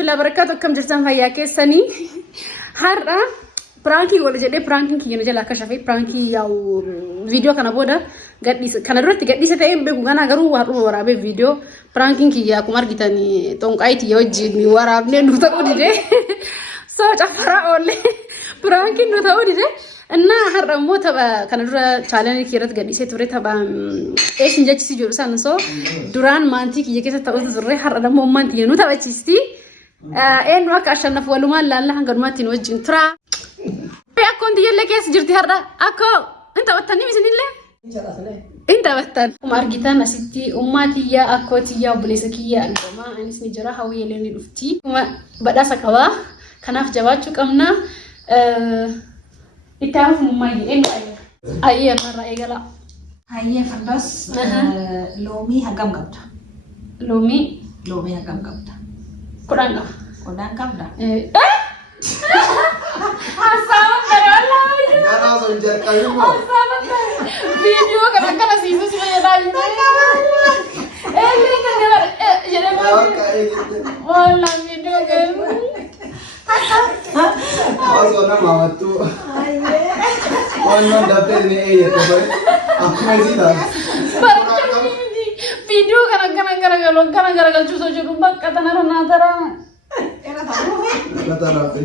warahmatullahi wabarakatuh. Akkam jirtan fayyaa keessanii. Har'a pranking wala jedhee pranking kiyya jala akka shafee pranking yaa'u video kana booda gadhiisa. Kana duratti gadhiisa ta'ee beeku kana garuu waaruma waraabee video pranking kiyya akkuma argitan xonqaayitii yoo wajjin waraabnee nu ta'uu dide. So cafara oolle pranking nu ta'uu dide. እና ሀረሞ ተባ ከነዱራ ቻሌንጅ ኪረት ገዲሴ ቱሬ ተባ ኤሽ እንጀች ሲጆር ሳንሶ ዱራን ማንቲክ የከተ ተውት ዝሬ ሀረ ደሞ ማንት የኑ ተበቺስቲ ኤን ዋካ አሸነፍ ወሉማ ላላ አንገዱማቲ ነው እጅን ትራ ያኮንት የለከስ ጅርቲ ሀራ አኮ እንተ ወተኒ ሚስኒለ እንተ ወተን ማርጊታን አሲቲ ኡማቲያ አኮቲያ ቡሌሰኪያ አንደማ አንስ ንጀራ ሀዊ የለኒ ዱፍቲ በዳሳ ከባ ከናፍ ጀባቹ ቀምና إتعرف مميز إنه أيه مرة إيجلا هاي فردوس لومي هجم قبضة لومي هجم قبضة كودان قبضة أصابت كده والله أنا أصلا جركايم أصابت فيديو كده سيسو سيسو يداي اللي كده يلا والله فيديو كده أصلا ما ماتوا وانا دفتر ini tuh aku masih tahu video gara-gara cuso jurubak kata naro natara kata rapi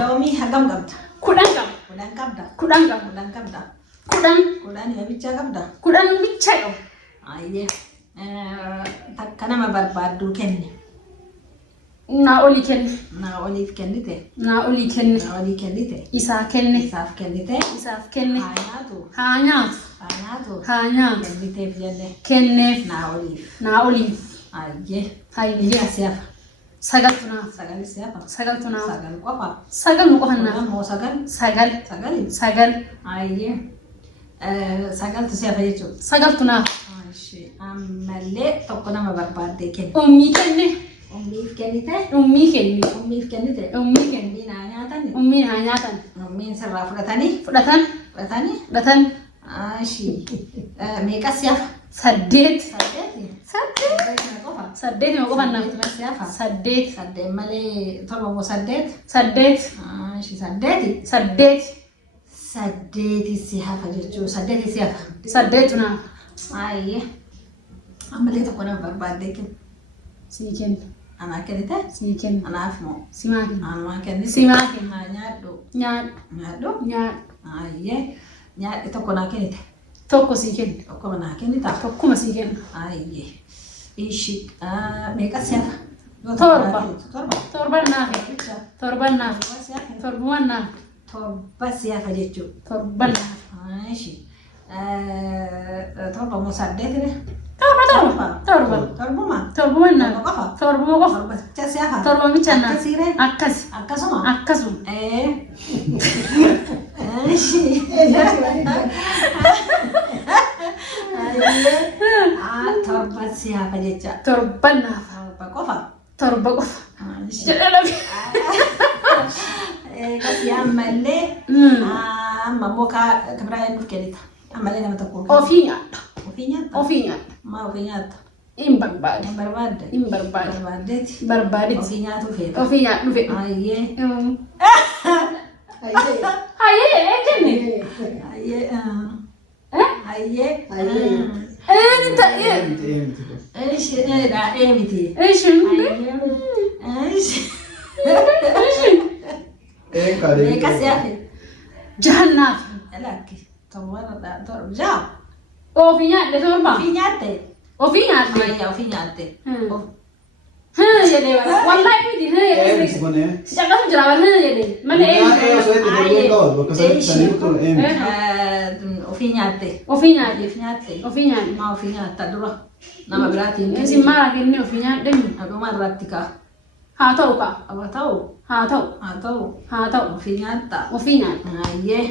Lomi hagam kabda kudang ya bicha kabda kudang bicha yo aye takkana ma barbadu kenni na oli kenne isaaf kenne haanyatu kenneef na oliif hayye sagaltunaaf sagal nu qofannaaf sagal ayye sagaltu siyafa jechuudha sagaltunaaf ammallee tokko nama barbaadde kenni ummii kenne ummiif kennite ummiin haa nyaatan ummiin sirraa fudhatanii ashi meeqas siyafa saddeet ma qofannaaf saddeet malee torba moo saddeet ashi saddeeti siyafa jechuu saddeetunaaf ayye ammallee tokko nama barbaadde kenni sii kenna Ana kennite? Sii kenna. Anaaf moo? Simaa kenna. Anumaa kennite? Simaa kenna. Nyaadhu. Nyaadhu. Ayyee. Nyaadhi tokko naa kennite? Tokko sii kenna. Tokkoma naa kennita? Tokkuma sii kenna. Ayyee. Ishi meeqa siyafa? Torban naaf. Torbuman naaf. Torba siyafa jechuudha. Torban naaf. Ishi. Torba moo saddeetire? Torbuma naaf. Torbuma qofa. Torbicha siyafa? Torba bicha naaf. Akkasiire? Akkasuma. Ishi. Torba siyafa jecha. Torban naaf. Torba qofa. Jedhalabi. Kasiyaan mallee amma muka kabiraa hedduuf kennita. Ammallee nama tokko. Ofii nyaadha. Ofii nyaata. Hin barbaade. Barbaadeeti. Ofii nyaatu feeta. Ofii nyaadhu fedhu. Ayyee. Hayyee jenne. Ayyee. Ta'ee. Miti. Meeqa siyaafe? Jahannaaf. Lakki. Torba jaha. Ofii nyaadhe torba. Ofii nyaatte. Ofii nyaadhe. Ofii nyaatte. Jedhee bara. Wallahi miti jedhee. Si caqasu jira bara jedhee. Malee ofii nyaatte. Ofii nyaadhe. Maa ofii nyaatta dura. Nama biraatiin. Isin maara kennee ofii nyaadhe. Aduma irratti kaa. Haa ta'u kaa. Haa ta'u. Ofii nyaatta. Ayyee.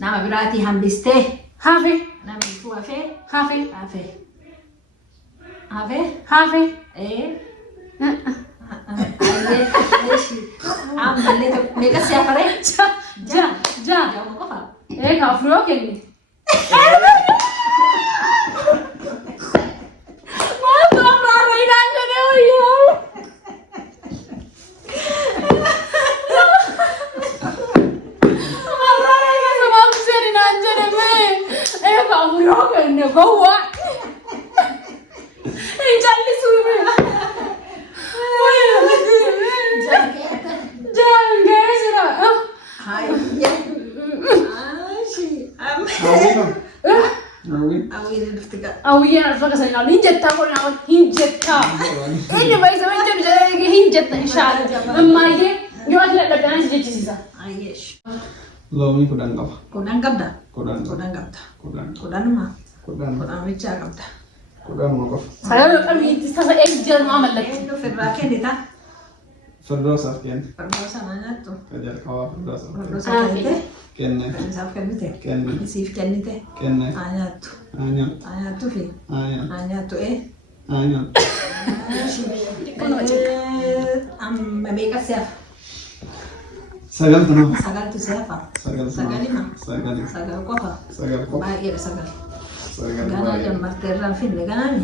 Nama biraatii hambistee. Hafe. Namni fuu hafee. Hafe. Ayyee. Ammallee meeqa siyafaree? Ja. Qofa. Ka ofiroo kenni. Maaf raarraa hidhaan jedhee wayyaa. Awwiyyeen alfa kasanii hin jettaa qolnaa hin jettaa. Inni baay'isa waan jedhu hin jetta inshaalla. Ammayyee yoo ati dadhabdaan si jechisiisa. Ayyeesh. Loomii kudhan qaba. Kudhan qabda. Kudhan. Kudhan qabda. Kudhan. Kudhanuma. Kudhan. Kudhan bichaa qabda. Kudhanuma qofa. Sagalee qabiitti sasa eegjalmaa mallattee. Eenyu firraa kennita? Firdoosaaf kenne. Firdoosa maa nyaattu? Qajalqabaa firdoosaaf kenne. Firdoosa kennite? Kenne. Isaaf kennite? Kenne. Isiif kennite? Kenne. Haa nyaattu. Aanyan. Haa nyaattu fi? Aanyan. Haa nyaattu Aanyan. Amma meeqa siyaaf? Sagaltu nama. Sagaltu siyaafa? Sagal. Sagalima? Sagal. Sagal qofa? Sagal qofa. Baay'eedha sagal. Sagal Ganaa baay'ee. jammartee irraa finne ganaani?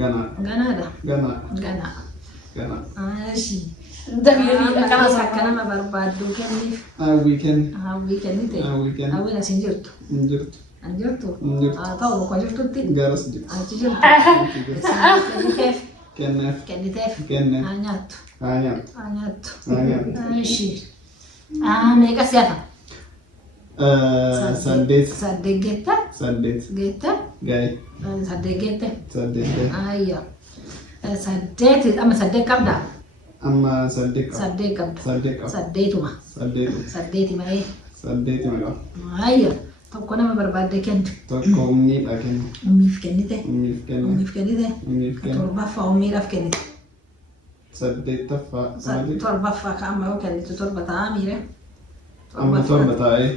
Ganaa. Ganaadha? Ganaa. Ganaa. Ganaa. Ashi. Dabiirii akkanaas Akka nama barbaaddu kenniif. Hawwii kenne. Hawwii kennite? Hawwii kenne. Hawwiin as hin jirtu? Hin jirtu. Hin jirtu? Hin jirtu. Haa ta'u bakka jirtutti? Garas jirtu. Achi jirtu? Kenniteef? Kenneef. Kenniteef? Kenne. Haa nyaattu? Aanyan. Haa nyaattu? Aanyan. Ashi. Meeqa siyaafa? Saddeet. Saddeet geetta? Saddeet. Geetta? Gahe. Saddeet geette? Saddeet gahe. Ayya. Saddeet amma saddeet qabdaa? Amma saddeet qaba. Saddeet qabda. Saddeet qaba. Saddeetuma. Saddeet. Saddeeti malee. Saddeeti qaba. Ayya. Tokko nama barbaadde kennu. Tokko ummiidha kennu. Ummiif kennite? Ummiif kennu. Ummiif kennite? Ummiif kennu. Torbaffaa ummiidhaaf kennite. Saddeettaffaa. Maali? Torbaffaa ka amma yoo kennitu torba ta'a miire. Amma torba taa'ee.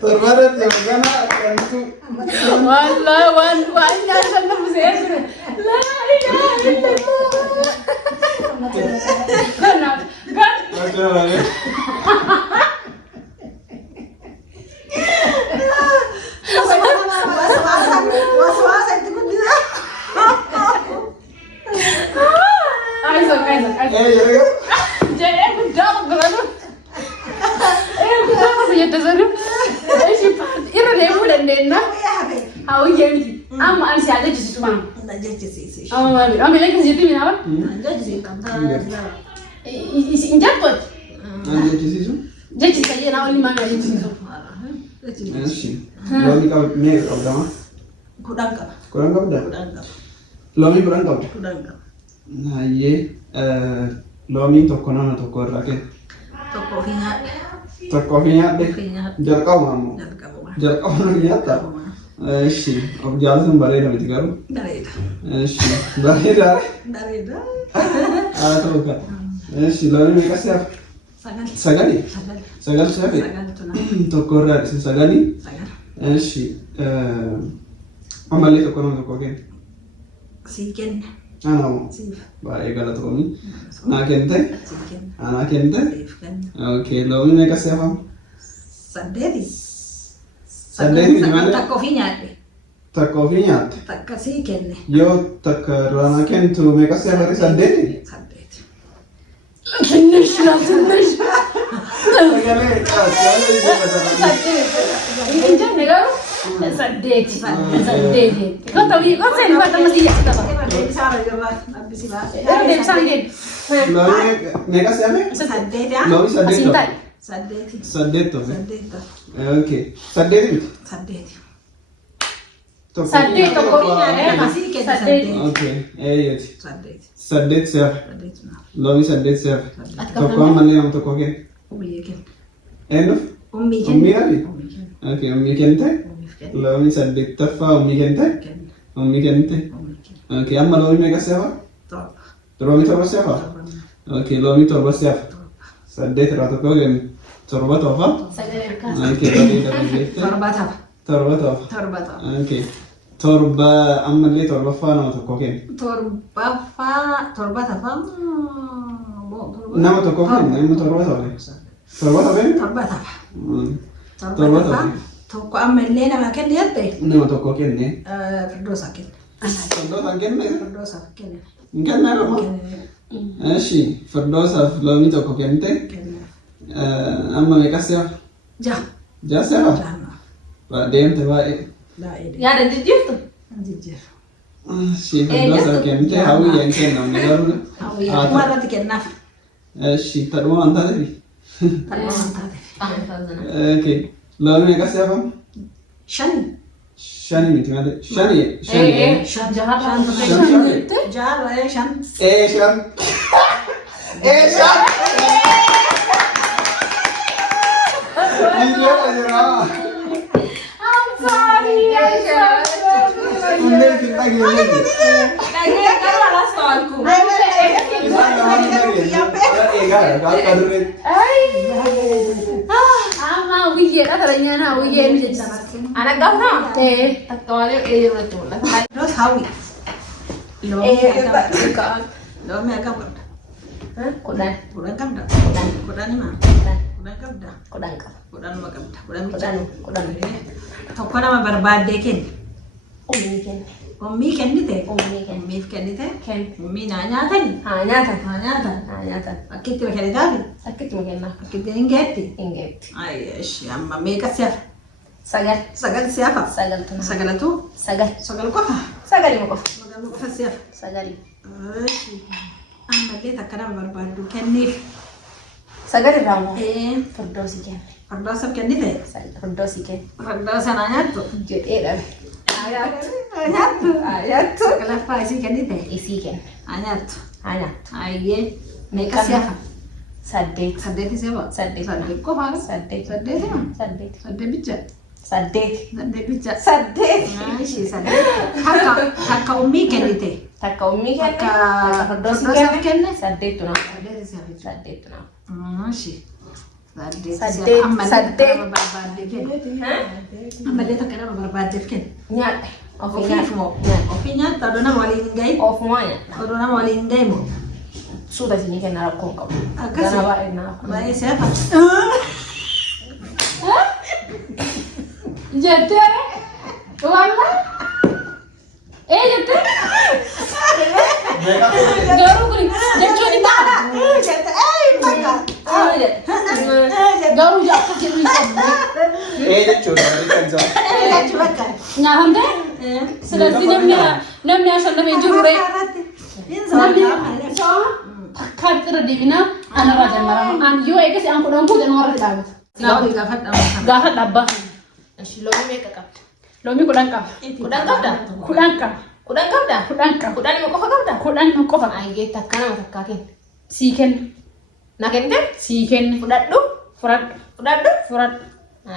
Torbaadhaan yookaan kantu. Wallah waan nyaatan nama seetu. Laa ilaaha illallah. Kanaaf gan. Macam mana? Was-wasan itu guddina. Aizok. Ya. Jadi guddaa beranu. Guddaa masih ada sana. Irra deemuu dandeenya. Hawwiyyee miti. Amma ani si ajajjisu maam. Na jechisiisi. Amma maami. Amma illee kasi jirti minaawa. Na jechisiisi kamtaa. Hin jattooti. Ani jechisiisu? Jechisa jee naa olli maami ajajjisiisu. Eeshi. Loomii qaba meeqa qabdama? Kudhan qaba. Kudhan qabda? Kudhan qaba. Loomii kudhan qabda? Kudhan qaba. Hayyee loomiin tokko nama tokko irraa kenna. Tokko ofii nyaadhe. Tokko ofii nyaadhe? Ofii nyaadhe. Jalqabuma ammoo? Jalqabuma. Jalqabuma nyaata? Eeshi. Of jaalatan bareeda miti garuu? Bareeda. Eeshi. Bareeda? Bareeda. Haa ta'u kan. Eeshi loomii meeqa siyaaf? Sagal. Sagali? Sagal. Sagal siyaafe? Sagal tuna. Tokko irraa dhisin sagali? Sagal. Eeshi. Ammallee tokko nama tokko kenna. Sii kenna. Anamoo? Siif. Baay'ee galatoomii. Naa kente? Sii kenna. Anaa kente? Siif kenna. Okay, loomii meeqa siyaafamu? Saddeeti. Saddeeti malee? Takka ofii nyaadhe. Takka ofii nyaatte. Takka sii kenne. Yoo takka irraa kennitu meeqa siyaafate? Saddeeti? Saddeeti. ትንሽ ነው ትንሽ Sagalee እንጃ ነገሩ ሰዴት ሰዴት ቆጣው ይቆሰን ቆጣው መስያ ተባ Deebisaa jirra. Abbisi baase. ደብሳ እንዴ loomii meeqa siyaafe? Saddeeti. Loomii saddeet አሲንታይ ta'u? Saddeeti. Saddeet ta'u? Saddeetta. Okay. Saddeeti miti? Saddeeti. Tokko Saddeet tokko Sii kenna ሰዴት saddeeti. Okay. Eeyyeeti. Saddeeti. Saddeet siyaafe? Saddeeti naa. Loomii saddeet siyaafe? Saddeeti. Tokko ammallee nama tokko kenna? Ummii kenna. Eenyuuf? Ummii Ummii kenna. dhabi? Ummii kenna. Okay. Ummii kente? Ummiif kenna. Loomii saddeettaffaa ummii kente? Kenna. Ummii kente? Ummii kenna. Okay. Amma loomii meeqa siyaafa? Torba. Loomii torba siyaafa? Torba naa. Okay. Loomii torba siyaafa? Torba. Saddeet irraa tokko kenna. Torba tofa? ሰገለካ Okay. Bareeda bareedde. Torba tafa. Torba tofa? Torba tafa. Okay. Torba ammallee torbaffaa nama tokko kenna. Torba tafa. Nama tokko kenna. Nama torba tofa? Torba tofa? Torba tafa. Torba Torba tofa? tafa. Tokko ammallee nama kenna jette. Nama tokko kenne. Firdoosa kenna. Firdoosaaf kenne? Firdoosa kenna. Hin kennaa qaba? Eshi. Firdoosaaf loomii tokko kente. Kenna. Amma meeqa siyaaf? Ja. Ja'a siyaaf? Jaama. Deemte baay'ee. Daa'edha. ያደ ጅጅፍቱ Jijjiirra. Eshi. Firdoosaaf kente hawwiyyaan kennamne garuu. Hawwiyyaa kuma irratti kennaaf. Eshi. Tadhuma waan taateef. Okay. Lomi meeqa si hafam? Shani. Shani miti malee. Shani. Shan. Shan. Video aja. I'm sorry. Udah kita gini. Ama weekend ataranya na weekend jadi. Anak kau nak? Tawalnya betul lah. Terus hawi. Lomi agam. Kodan. Kodan kam dah. Kodan ni mah. Kodan kam dah. Kodan ka. Kodan mah kam dah. Kodan bicara. Kodan. Tokko nama barbaade ken. Weekend. Ummi kennite. Weekend. Ummiif kennite. Ken. Ummi naa nyaatani. Nyatan. Nyaatan. Nyatan. Akkitti bakkalitaati. Sakit mungkin Akkitti hingeetti. Inget. Ay eshi amma meeqa siyafa? Sagal. Sagal siyafa. Sagal tu. Sagalatu. Sagal. Sagal qofa. Sagal mo ko. Sagal qofa siyafa. Sagal. Eshi. Amma illee takka nama barbaaddu kenniif. Sagal ramu. Fardoosi ken. Fardoosaaf kennite. Fardoosi ken. Fardoosa naa nyaattu. Jedheedha. Nyaattu. Sagalaffaa isii kennite. Isii ken. Nyaattu. Nyaattu. Ayyee meeqa siyafa? Saddeet. Saddeeti siyafa? Saddeet. Saddeet qofa? Saddeet. Saddeeti maa? Saddeet. Saddeet bicha? Saddeet. Saddeet bicha? Saddeet. Ishi saddeet. Takka ummii kennite. Takka ummii kenne. Takka Fardoosaaf kenne. Saddeet tu naaf. Saddeeti siyafa. Saddeet tu naaf. Ishi. Saddeet Saddeet. siyafa. Ammallee Saddeet. takka nama barbaaddeef kenna. Ammallee takka nama barbaaddeef kenna. Nyaadhe. Ofiif moo? Ofii nyaatta odoo nama waliin hin gahin? Ofumaa nyaadha. Odoo nama waliin hin gahin moo? Suuta isinii kenna rakkoo hin qabu. Akkasii? Gana baay'ee naaf. Baay'ee siyafa. Jettee? Wallah? Jettee? Garuu kun jechuun hin ta'a. Garuu jaakka jedhu hin qabu. jechuudha. Nyaatamtee? Silatti namni ashannafee jiru ree. Namni takkaan irra deebinaa anarraa jannarama. An yoo eegasi an kudhan kuutan warra dhaabata. Gaafa dhabbaa. Lomi meeqa qabda? Loomii kudhan qaba. Kudhan qabda? Kudhan qaba. Kudhan qabda? Kudhan qaba. Kudhan ima qofa qabda? Kudhan qofa. Ayyee takka nama takkaa kenna. Sii kenna. Na kennite? Sii kenna. Fudhadhu? Fudhadhu. Fudhadhu? Fudhadhu.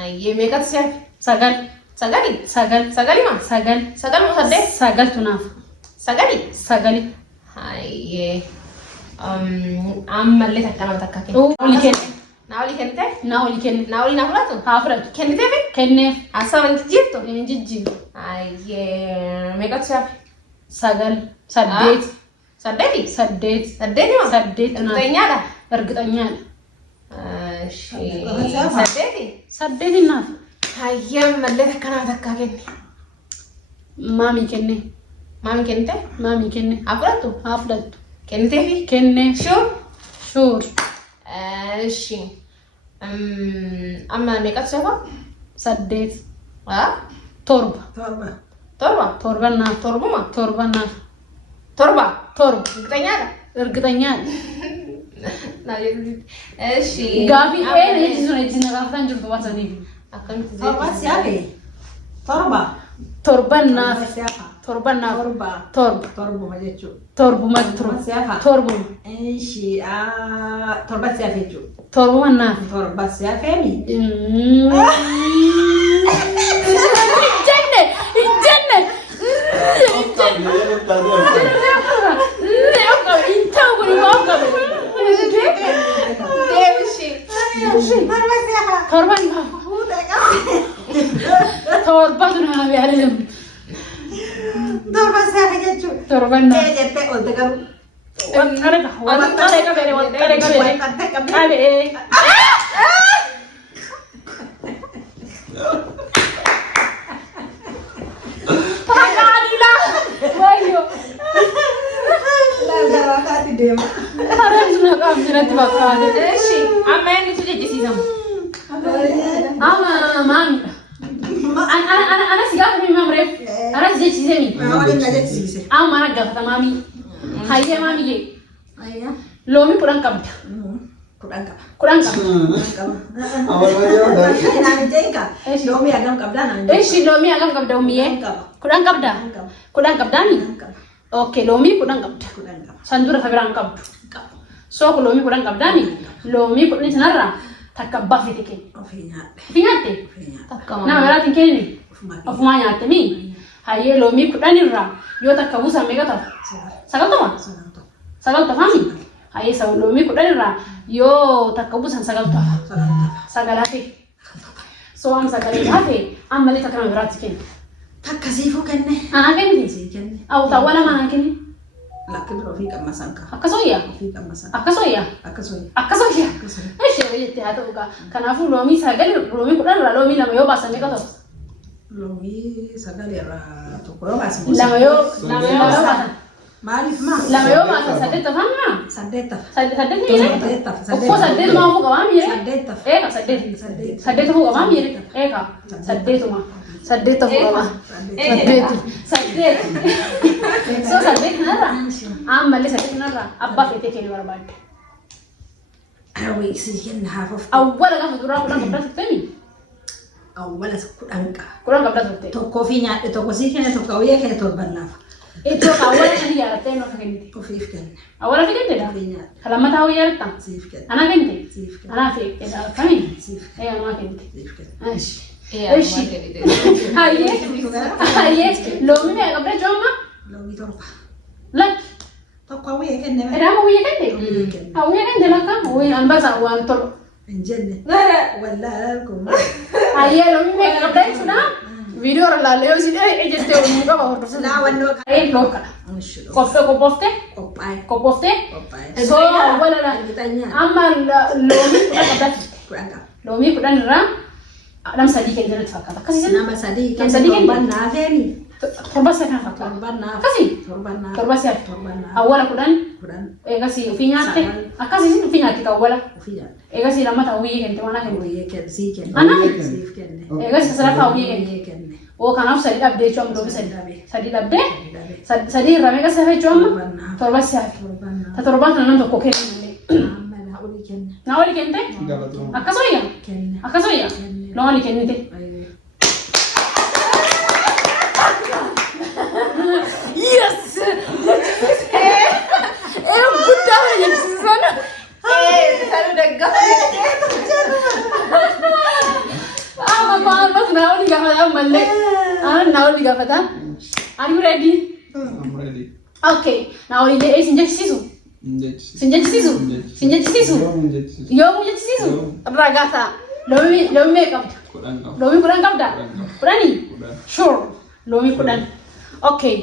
Ayyee meeqatu siyaaf? Sagal. Sagali? Sagal. Sagali maa? Sagal. Sagal moo saddeet? Sagal tunaaf. Sagali? Sagali. Ayyee. Ammallee takka nama takkaa kenna. Oli kenne. Naa olii kennite? Naa oli kenne. Naa olii naa fudhatu? Haa fudhatu. Kenniteefi? Kenneef. Asaba hin jijjiirtu? Hin jijjiiru. Ayyee. Meeqatu siyaaf? Sagal. Saddeet. Saddeeti? Saddeet. Saddeeti maa? Saddeet tunaaf. Irteenyaadha? Ergixanyaadha. Saddeeti? Saddeet naaf. Ayyee ammallee takka nama takkaa kenni. Maamii kenne. Maami kennite? Maamii kenne. Haa fudhattu? Haa fudhattu. Kenniteefi? Kenneef. Sure? Sure. Eshi. Amma meeqatu siyafa? Saddeet. Haa? Torba. Torba? Torba naaf. Torbuma? Torba naaf. Torba? Torba. Irteenyaadha? Ergixanyaadha. Eshi. Gaafii ejjisuna gaafatan jirtu waan saniif. Akkamitti Torba siyaafe. Torba. Torba naaf. Siyaafa. Torba naaf. Torba. Torba. Torbuma jechuudha. Torbuma Torba siyaafa. Torbuma. Eshi torba siyaafe jechuudha. Torbuma naaf. Torba siyaafeemi. Jenne! Jenne! Intaa kun maaf qabe. Deebishi. Torba siyaafa. Torba naaf. Torba naaf yaadam. Torba siyaafe jechuudha. Torba naaf. Jettee olte garuu. Waxxaree qabee waxxaree qabee. Qabee. Pakaadila. Wayyo. Laagaraataati deema. Haraan suna qabdiratti fakkaate. Eshi. Amma eenyutu jechisiisamu? Ama maamidha. Ana si gaafa mi mamreef. Ana si jechisiise mi. Waliin na jechisiise. Ama mana gaafata maamii. Hayyee maamiyee. Ayyaa. Loomii kudhan qabda. Kudhan qaba. Kudhan qaba. Awal wajjin dah. Naan jeenka. Loomii hagam qabdaa naan jeenka. Eeshi loomii hagam qabda ummiyee? Kudhan qabda? Kudhan qabdaani? Okay, loomii kudhan qabda. San dura kabiraan qabdu. So loomii kudhan qabdaani? Loomii kudhan sanarraa takka abbaa fi tikee. Ofii nyaatte? Nama biraatiin kenni? Ofumaa nyaatte mii? Hayyee loomii kudhan irraa yoo takka buusan meeqa ta'a? Sagaltama? Sagaltafaami? Hayyee sababa loomii kudhan irraa yoo takka buusan sagaltafa. Sagalaate. So am sagalee hafe ammalee takka nama biraatti kenni. Takka siifuu kenne. Anaa kenniti? Sii kenne. Awwaala lama anaa kenni? Lakki biroo fi qammasan ka. Akkasooyyaa? Ofii qammasan. Akkasooyyaa? Akkasooyyaa. Ishee jettee haa ta'u kaa. Kanaafuu loomii sagal loomii kudhan irraa loomii lama yoo baasan meeqa ta'u? Loomii sagal irraa tokko yoo baasan. Lama yoo baasan. Maaliif maa? Lama yoo baasan saddeettafaan maa? Saddeettafa. Saddeet miire? Uffoo saddeet maa ofuu qabaa miire? Eeka saddeet. Saddeet ofuu qabaa miire? Eeka saddeetuma. Saddeet ofuu qabaa. Saddeet. So saddeet kanarraa ammallee saddeet kanarraa abbaa feetee kennu barbaadde. Awwii sii kenna haa foftu. Awwaala gaafa duraa kudhan qabdaa turtanii? Awwaala kudhan qaba. Kudhan qabdaa turte. Tokko fi nyaadhe tokko sii kenne tokko awwee kenne torban laafa. Iddoo awwaala kan yaadattee nuuf kennite. Ofiif kenne. Awwaala fi kennite dha? Ofii nyaadhe. Kalammataa hoo yaadatta? Siif kenne. Anaa kennite? Siif kenne. Anaa fi kamiin? Siif Anaa kennite. kenne. Eeshi. Hayyee loomii meeqa qabda joomma? Loomii torba. Lakki. Tokko awwee kenne. Edama wiyya kennite? Wiyya kennite lakka? Wiyya anbasa waan torba. Hin jenne. Wallaahi kun. Hayyee loomii meeqa qabda jechuudha? Viidiyoo irra ilaalle yoo si ejjettee ooluu qaba hordofu. Laawwannoo qaba. Lookadha. Qophooftee? Qophaa'e. Qophoofte? Qophaa'e. So awwaala amma loomii kudhan qabda turte. Kudhan qaba. Loomii kudhan irraa nama sadii kennite natti fakkaata. Akkasii Nama sadii Nama sadii kenne? torban naafeeni. torba sadii kana fakkaata. Torban naaf. Akkasii? Torban naaf. Torba sadii. Torban naaf. Awwaala kudhan Kudhan eegasii ofii nyaatte. Sagal. Akkasii ofii nyaatti ka awwaala. ofii nyaadhe. Eegasii lammata hawwiyyee kennite maanaa kennite. Awwee kenne sii kenne. Anaa? Siif kenne. Eegasii sadaffaa hawwiyyee kennite. Awwee kenne. Oo kanaaf sadii dhabdee jechuun loomii sadii. Sadii dhabdee Dhabe. sadii irraa meeqa si hafe jechuun amma? Torban naaf. Torba si hafe. Torban naaf. Ta torbaan kana nama tokko kennu malee. Amma naa olii kenne. Naa oli kennite? Galatoomaa. Akkasooyyaa? Kenne. Akkasooyyaa? Naa oli kennite? Ayyo. Yes! Guddaa jechuun. Salu daggafa. Amma naa oli gaafata ammallee. Naa oli gaafata. Are you ready? I'm ready. Okay. Naa oli jedhee sin jechisiisu? Injections. Sin jechisiisu? Sin jechisiisu? Injections. Yoo mu jechisiisu? Ragaa ta'a. Loomii meeqa qabda? Kudhan qaba. Loomii kudhan qabda? Kudhanii? Kudhan. Sure. Loomii kudhan. Okay.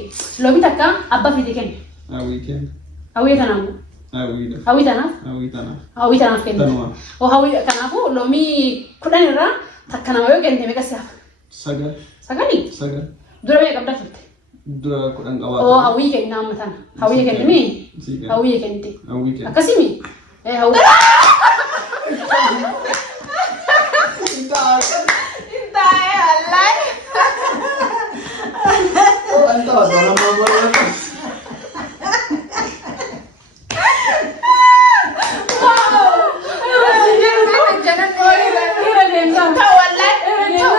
Loomii takka abbaa fiite kenna. Hawwii kenna. Hawwii kanaafuu? Hawwiidha. Hawwii tanaaf? Hawwii tanaaf. Hawwii tanaaf kenna. Tanumaa. Oo hawwii kanaafuu loomii kudhan irraa takka nama yoo kennite meeqa si hafa? Sagal. Sagalii? Sagal. Dura meeqa qabda turte? Dura kudhan qabaa. Oo hawwii kenna amma tana. Hawwii kennimii? Sii kenna. Hawwii kennite. Hawwii kenna. Akkasimi? Hawwii. Entah, dalam nomor apa?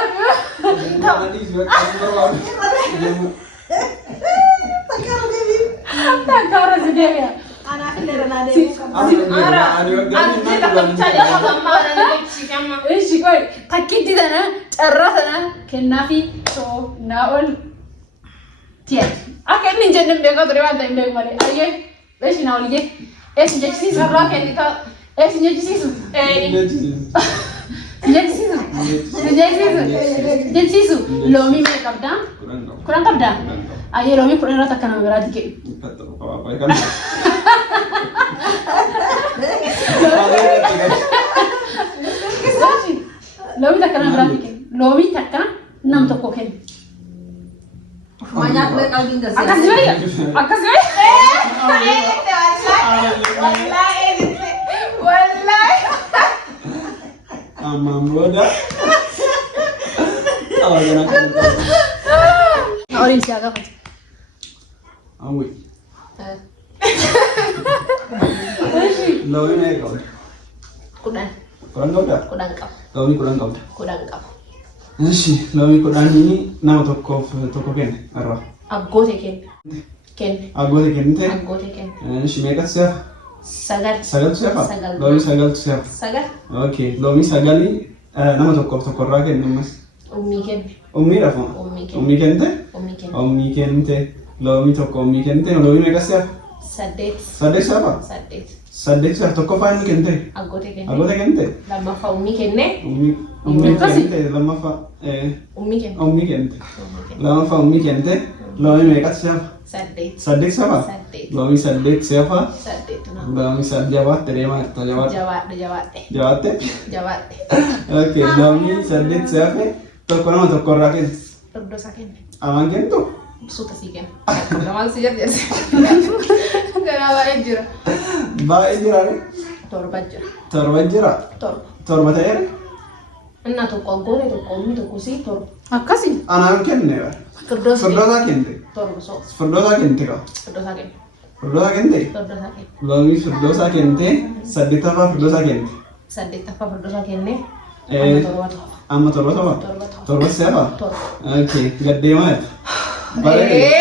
Nanti juga kamar lalu. Takara si Delia. Anak filera naa deemu qaba. Anti takka bichaadha hagammaa na jechiifama. Ishi koi takkitti tana carraa tana kennaafi soo naa ol tiyat. Akka inni hin jenne hin beekaa ture waan ta'e hin beeku malee. Ayyee ishi naa ol jee. Eessi jechisiisu. Sarraa kennita. Eessi jechisiisu. Jechisiisu. Jechisiisu. Loomii mee qabdaa? Kudhan qabdaa? Ayyee loomii kudhan irratti akka nama biraatti kennu. Loomii takka nama biraatti kennu. Loomii takka nam tokko kennu. Ofuma nyaatlee qalbiin gasee. Akkasii wayya? Akkasii wayya? Wallahi. Amam boda. Tahu jangan kamu. Orin siapa kan? Awi. Lo ini kau. Kudan. Kudan qabda? Kudan qaba. Loomii kudan qabda. Kudan qaba. Eshi loomii kudanii nama tokko kenne arra. Aggote kenne. Kenne. Aggote kennite? Aggote kenne. Eshi meeqatu seefa? Sagal. Sagaltu seefa? Sagal. Loomii sagaltu seefa. Sagal. Okay, loomii sagalii nama tokkorraa kennu ammas. Ummii kenne. Ummii dhafu? Ummii kenne. Ummii kennite? Ummii kenne. Ummii kennite. Loomii tokko ummii kennite. Loomii meeqa seefa? Saddeet. Saddeet seefa? Saddeet. Saddeet seefa tokkoffaa inni kennite? Aggote kenne. Aggote kennite? Lammaffaa ummii kenne. Ummii kennite. Lammaffaa Ummii kenne. ummii kennite. Lammaffaa ummii kennite. Loomii meeqatu seefa? Saddeet. Saddeet seefa? Saddeet. Loomii saddeet seefa? Saddeet. Loomii saddeet jabaatte deemaa jirta jabaatte. Jabaadhe. Jabaatte? Jabaadhe. Okay, loomii saddeet seefe tokko nama tokkorraa kennu. Furdoosaa kenne. Amaan kennitu? Suuta sii kenna. Maal si jedhe? Ganaa baay'ee jira. Baay'ee jiraare? Torba jira. Torba jira? Torba. Torba ta'eera? Innaa tokko aggoota tokko ummii tokko sii torba. Akkasi. Anaan kenne Firdoosi. firdoosaa kennite? Torba soo. Firdoosaa kennite qaba? Firdoosaa kenna. Firdoosaa kennite? Firdoosaa kenna. Loomii firdoosaa kennite saddeettaffaa firdoosaa kennite? Saddeettaffaa firdoosaa kennee. Amma torba ta'aa? Torba ta'aa. Torba seefa? Torba. Okay, gaddeemaa jirta. Bareede.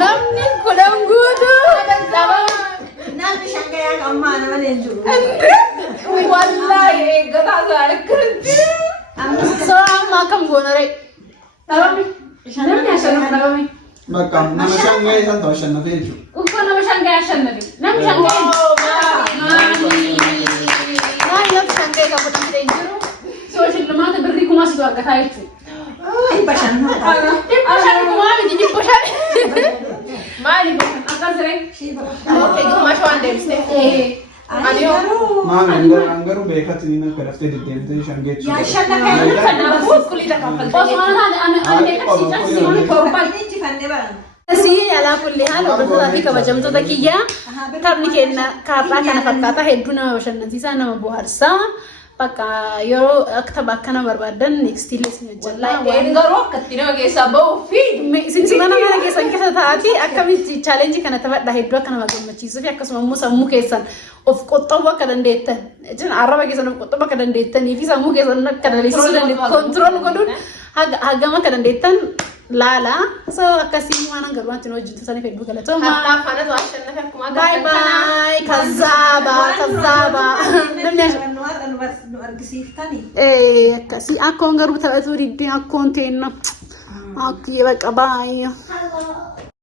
Namni kudan guutuu. Namni shangayaa kammaa nama leenjiru. Wallaahi eeggataa gaara kirti. So amma akkam goonaree? Dhabame. Namni ashanafu dhabame. Bakka nama shangayaa isaan ta'u ashannafee jechuudha. Uffata nama shangayaa ashanafe. Namni shangayaa. Maali namni shangayaa qabu dhabdee hin jiru? So shillumaata birrii kumaa situ argataa jechuudha. Dhibba shan. Dhibba shan kumaa miti dhibba shan. Maali? Akkas ree. Okay, gumaasha waan deebistee. Maami angaru beekatti ni akka daftee deddeemtee shangeechu. Yaa shannafe. Kanaafuu kulliidha kaffaltee. Osoo ani beeksisa torban. Injifannee baran. Si alaa kulli haala hordoftoota fi kabajamtoota kiyyaa taphni keenya kaarraa kana fakkaata hedduu nama bashannansiisaa nama bohaarsaa bakka yeroo akka tapha akkana barbaadan next illee isin Wallaahi garuu akkatti nama keessaa ba'uu fi isin mana keessan keessa taa'aati akkamitti chaalenjii kana taphadha hedduu akka nama gammachiisuu fi akkasuma immoo sammuu keessan of qoxxaabuu akka dandeettan arraba keessan of qoxxaabuu akka dandeettanii fi sammuu keessan akka dandeessisuu dandeettan kontirool godhuun hagam akka dandeettan laala so akkasii waan garbaatti hojjetu saniif hedduu galatooma. Afaan ashannafee akkuma Bye bye kazaaba Nu argisiiftanii. akkasii akkoon garuu taphatuu diddee akkoon teenna akkii baqa baay'ee.